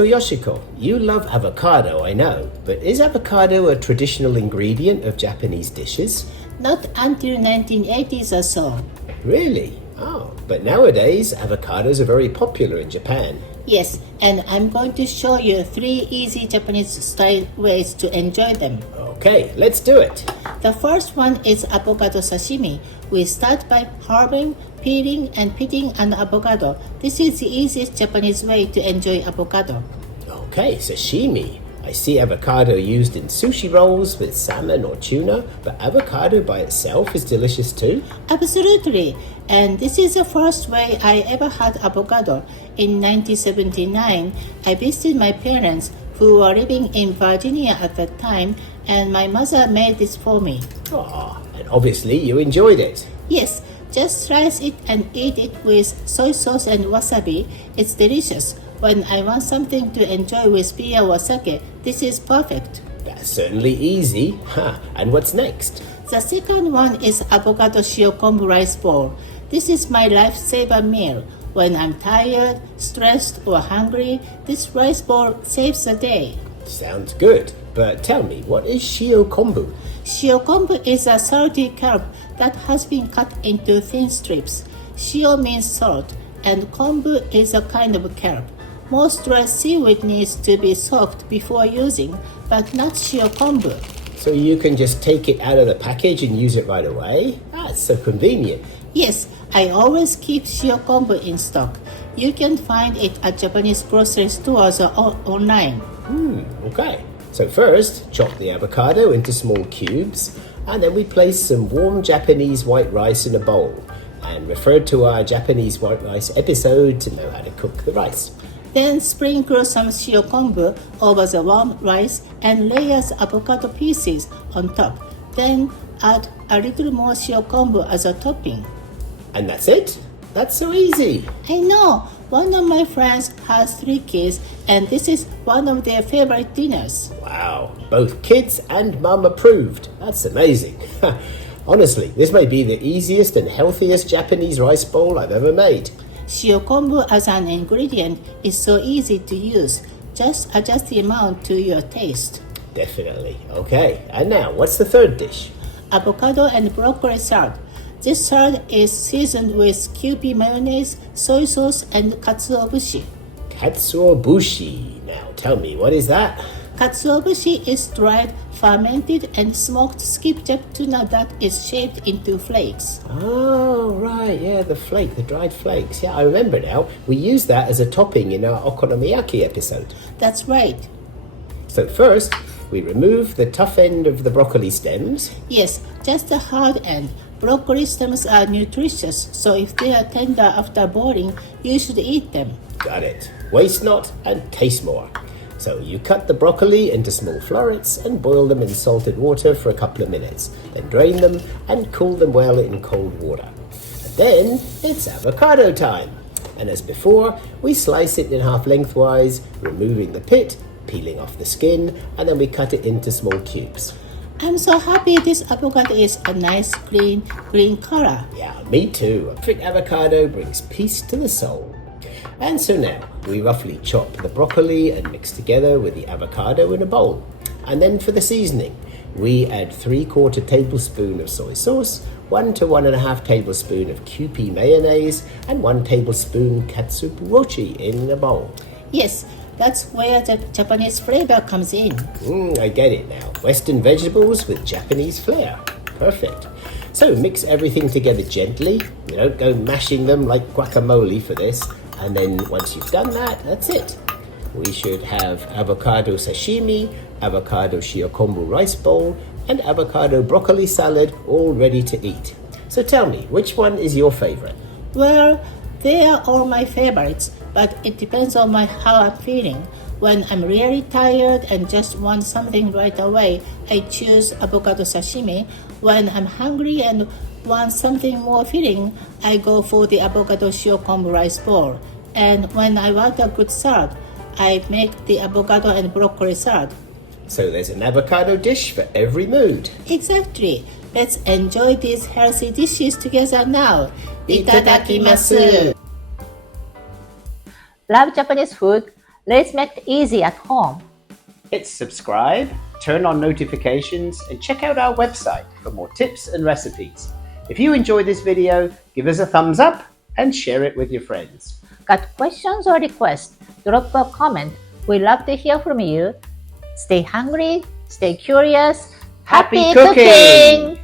So Yoshiko, you love avocado, I know, but is avocado a traditional ingredient of Japanese dishes? Not until 1980s or so. Really? Oh, but nowadays avocados are very popular in Japan. Yes, and I'm going to show you 3 easy Japanese-style ways to enjoy them. Okay, let's do it. The first one is avocado sashimi. We start by halving, peeling, and pitting an avocado. This is the easiest Japanese way to enjoy avocado. Okay, sashimi. I see avocado used in sushi rolls with salmon or tuna, but avocado by itself is delicious too. Absolutely, and this is the first way I ever had avocado. In 1979, I visited my parents who were living in Virginia at that time, and my mother made this for me. Ah, and obviously you enjoyed it. Yes, just slice it and eat it with soy sauce and wasabi. It's delicious. When I want something to enjoy with beer or sake, this is perfect. That's certainly easy. And what's next? The second one is avocado Shio Kombu rice bowl. This is my lifesaver meal. When I'm tired, stressed, or hungry, this rice bowl saves the day. Sounds good, but tell me, what is Shio Kombu? Shio Kombu is a salty carrot that has been cut into thin strips. Shio means salt, and kombu is a kind of carrot. Most dry seaweed needs to be soaked before using, but not Shio Kombu. So you can just take it out of the package and use it right away? That's so convenient. Yes, I always keep Shio Kombu in stock. You can find it at Japanese grocery stores or online. Okay. So first, chop the avocado into small cubes, and then we place some warm Japanese white rice in a bowl, and refer to our Japanese white rice episode to know how to cook the rice. Then sprinkle some Shio Kombu over the warm rice and layer the avocado pieces on top. Then add a little more Shio Kombu as a topping. And that's it? That's so easy. I know. One of my friends has 3 kids, and this is one of their favorite dinners. Wow, both kids and mum approved. That's amazing. Honestly, this may be the easiest and healthiest Japanese rice bowl I've ever made. Shio Kombu as an ingredient is so easy to use. Just adjust the amount to your taste. Definitely. Okay, and now what's the third dish? Avocado and broccoli salad. This salad is seasoned with Kewpie mayonnaise, soy sauce, and Katsuobushi. Katsuobushi. Now tell me, what is that? Katsuobushi is dried, fermented, and smoked skipjack tuna that is shaped into flakes. Oh, right, yeah, the dried flakes. Yeah, I remember now. We used that as a topping in our okonomiyaki episode. That's right. So first, we remove the tough end of the broccoli stems. Yes, just the hard end. Broccoli stems are nutritious, so if they are tender after boiling, you should eat them. Got it. Waste not and taste more. So you cut the broccoli into small florets and boil them in salted water for a couple of minutes. Then drain them and cool them well in cold water. And then it's avocado time. And as before, we slice it in half lengthwise, removing the pit, peeling off the skin, and then we cut it into small cubes. I'm so happy this avocado is a nice green color. Yeah, me too. A perfect avocado brings peace to the soul. And so now, we roughly chop the broccoli and mix together with the avocado in a bowl. And then for the seasoning, we add 3/4 tablespoon of soy sauce, 1 to 1.5 tablespoon of Kewpie mayonnaise, and 1 tablespoon Katsuobushi in a bowl. Yes, that's where the Japanese flavor comes in. I get it now. Western vegetables with Japanese flair. Perfect. So mix everything together gently. You don't go mashing them like guacamole for this. And then once you've done that, that's it. We should have avocado sashimi, avocado Shio Kombu rice bowl, and avocado broccoli salad all ready to eat. So tell me, which one is your favorite? Well, they are all my favorites, but it depends on how I'm feeling. When I'm really tired and just want something right away, I choose avocado sashimi. When I'm hungry and want something more filling, I go for the avocado Shio Kombu rice bowl. And when I want a good salad, I make the avocado and broccoli salad. So there's an avocado dish for every mood. Exactly. Let's enjoy these healthy dishes together now. Itadakimasu. Love Japanese food? Let's make it easy at home. Hit subscribe, turn on notifications, and check out our website for more tips and recipes. If you enjoyed this video, give us a thumbs up and share it with your friends. Got questions or requests? Drop a comment. We love to hear from you. Stay hungry, stay curious. Happy Happy cooking! cooking!